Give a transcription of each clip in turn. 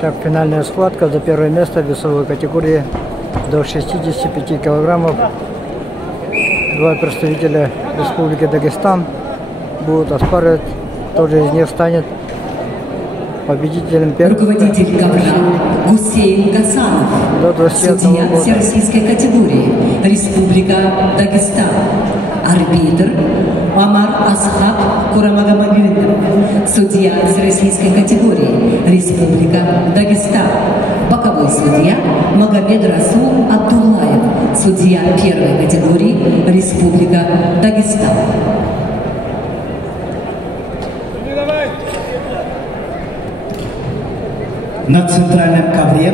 Так, финальная схватка за первое место в весовой категории до 65 килограммов. Два представителя Республики Дагестан будут оспаривать, кто же из них станет победителем первого. Руководитель ковра Гусейн Гасанов, судья всероссийской категории, Республика Дагестан. Арбитр Амар Асхаб Курамагомедов, судья всероссийской категории, Республика Дагестан. Боковой судья Магомед Расул Абдуллаев, судья первой категории, Республика Дагестан. На центральном ковре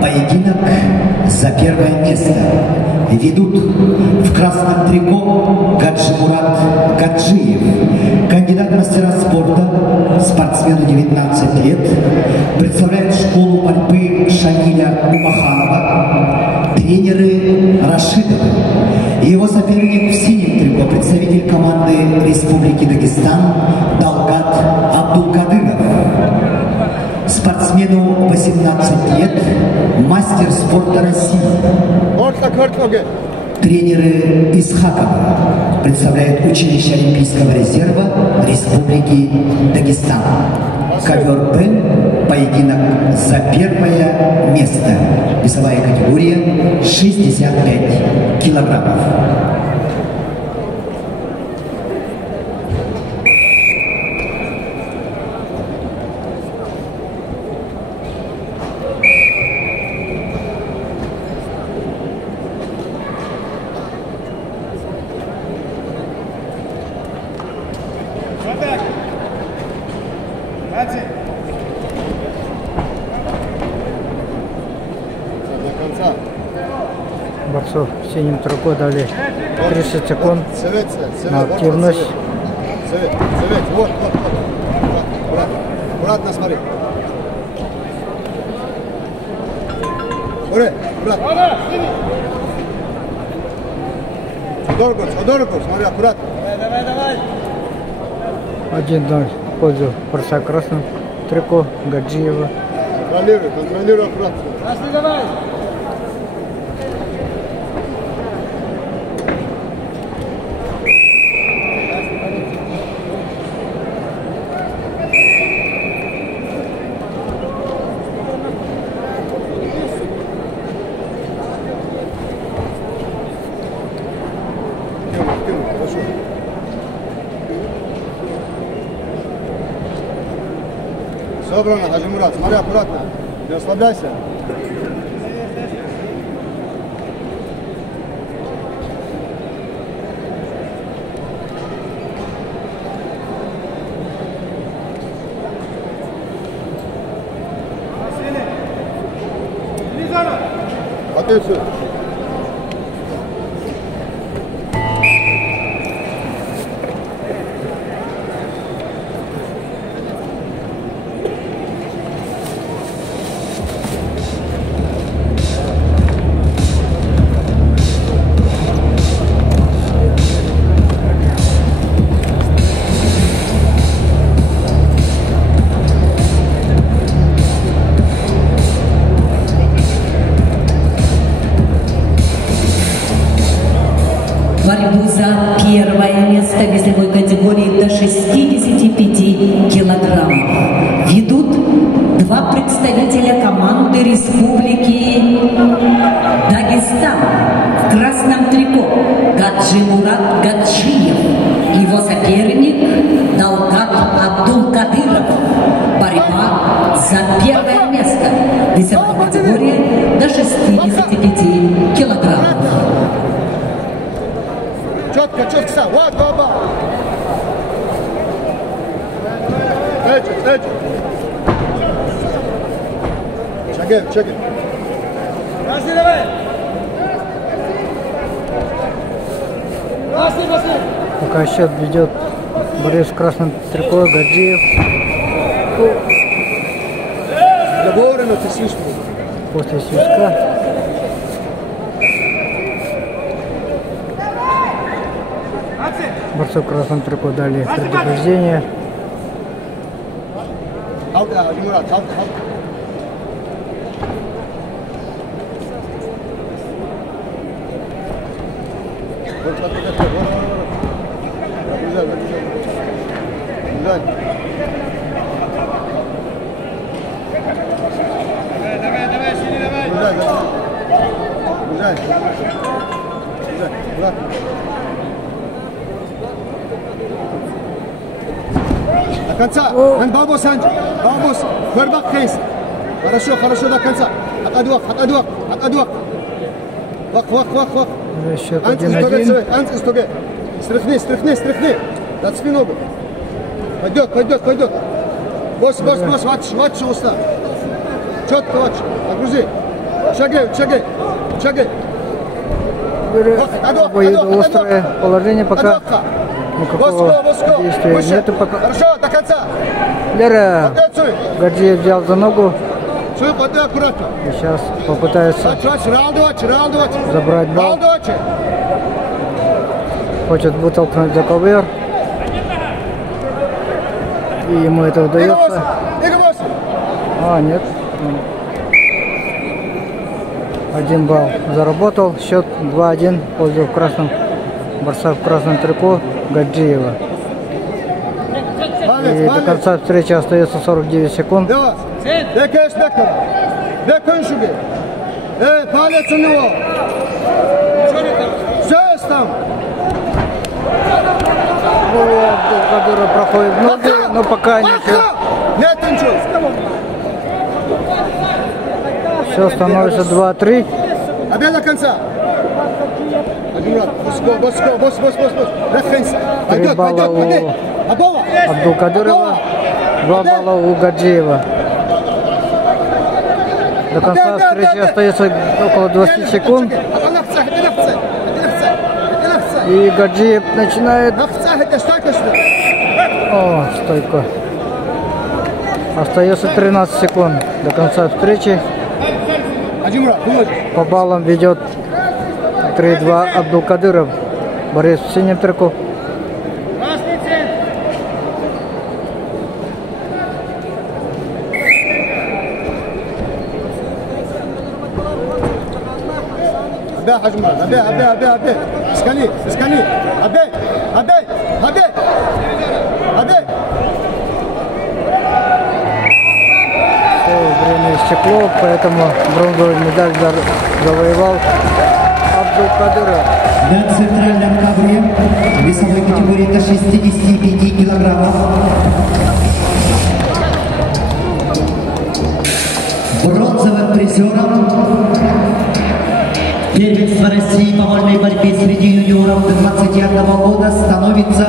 поединок за первое место. Ведут в красном трико Гаджимурат Гаджиев, кандидат в мастера спорта, спортсмену 19 лет, представляет школу борьбы Шамиля Умаханова, тренеры Рашидов. И его соперник в синем трико, представитель команды Республики Дагестан Далгат Абдулкадыров. Спортсмену 18 лет, мастер спорта России. Тренеры Исхакова представляют училище Олимпийского резерва Республики Дагестан. Ковер Б, поединок за первое место. Весовая категория 65 килограммов. Борцов в синем трико дали 30 секунд на активность. Вот. Аккуратно смотри. Брат. Дорого, смотри, аккуратно. Давай. 1-0 в пользу борца красным трико Гаджиева. Контролируй аккуратно. Давай. Собрано, Гаджимурат, смотри аккуратно, не расслабляйся. Ответствуй. Борьбу за первое место в весовой категории до 65 килограммов ведут два представителя команды Республики Дагестан. В красном трико Гаджимурат Гаджиев, его соперник Далгат Абдулкадыров. Борьба за первое место в весовой категории до 65 килограммов. Четко, сам. Вот, баба. Встреча. Шаги. Давай. Пока счет ведет борец в красном трико Гаджиев. Договорено, ты свистнул. После свистка борцу в красном трико дали предупреждение. До конца. Бабус, Анджи. Бабус. Хвербак Хейс. Хорошо, хорошо до конца. Акадуак. Вах. Счет Анти 1-1. Анти стоге. Стряхни. Зацепи ногу. Пойдет. Босс, ватч, уста. Четко ватч. Огрузи. Шагай. Острое положение, пока никакого действия нету. Пока. Хорошо, до конца. Лера Гаджиев взял за ногу Все, ходи аккуратно. и сейчас попытается Раунду. забрать балл. Хочет вытолкнуть за ковер. И ему это удается. А, нет. 1 балл заработал. Счет 2-1 в пользу борца в красном трико Гаджиева. И до конца встречи остается 49 секунд. Палец у него. Жест там. Кадыров проходит в ноги, но пока ничего. Нет ничего. Все становится 2-3. Опять до конца. Босс. Рахенс. 3 балла у Абдулкадырова, 2 балла у Гаджиева. До конца встречи остается около 20 секунд. И Гаджиев начинает... О, стойка. Остается 13 секунд до конца встречи. По баллам ведет 3-2 Абдулкадыров. Борец в синем трико. Абей. Скани. Абей. Время истекло, поэтому бронзовую медаль завоевал Абдулкадыров. На центральном ковре весовой категории до 65 килограммов. Бронзовым призером первенства России по вольной борьбе среди юниоров до 21 года становится